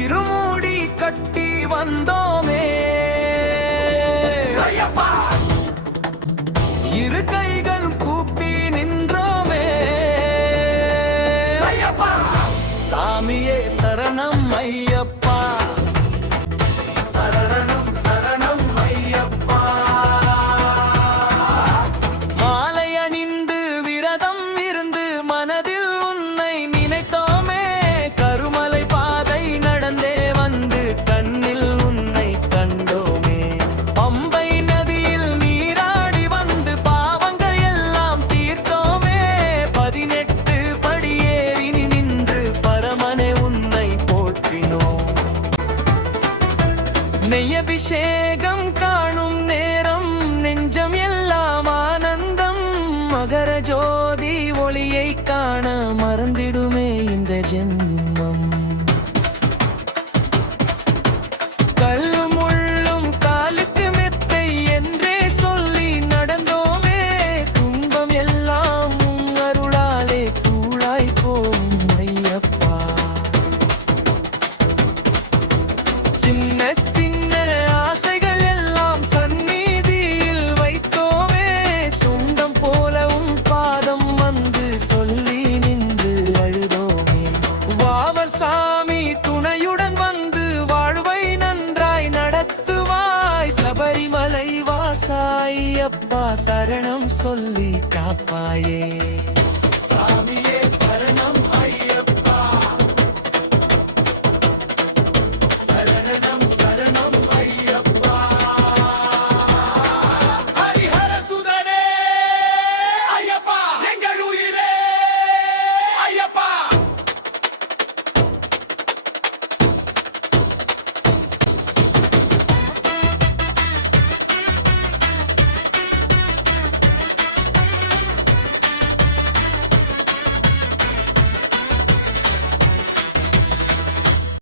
இருமூடி கட்டி வந்தோமே ஐயப்பா, இரு கைகள் கூப்பி நின்றோமே ஐயப்பா, சாமியே சரணம் ஐயப்பா, சரணம் சரணம் ஐயப்பா. மாலை அணிந்து விரதம் இருந்து மனதில் உன்னை நினைத்தோமே, கருமலை பாதை நடந்தே வந்து கண்ணில் உன்னை கண்டோமே, பம்பை நதியில் நீராடி வந்து பாவங்கள் எல்லாம் தீர்த்தோமே, 18 படியேறி நின்று பரமனே உன்னை போற்றினோம். நெய்யபிஷேகம் காணும் நேரம் நெஞ்சம் எல்லாம் ஆனந்தம், மகர ஜோதி ஒளியை காண மறந்திடுமே இந்த ஜென்மம். கல்லும் முள்ளும் காலுக்கு மெத்தை என்றே சொல்லி நடந்தோமே, துன்பம் எல்லாம் உன் அருளாலே தூளாய் போகும் ஐயப்பா. சின்ன சின்ன ஆசைகள் எல்லாம் சந்நிதியில் வைத்தோமே, சொந்தம் போல உன் பாதம் வந்து சொல்லி நின்று அழுதோமே, வாவர் சாமி துணையுடன் வந்து வாழ்வை நன்றாய் நடத்துவாய், சபரிமலை வாசாய் அப்பா சரணம் சொல்லி காப்பாயே.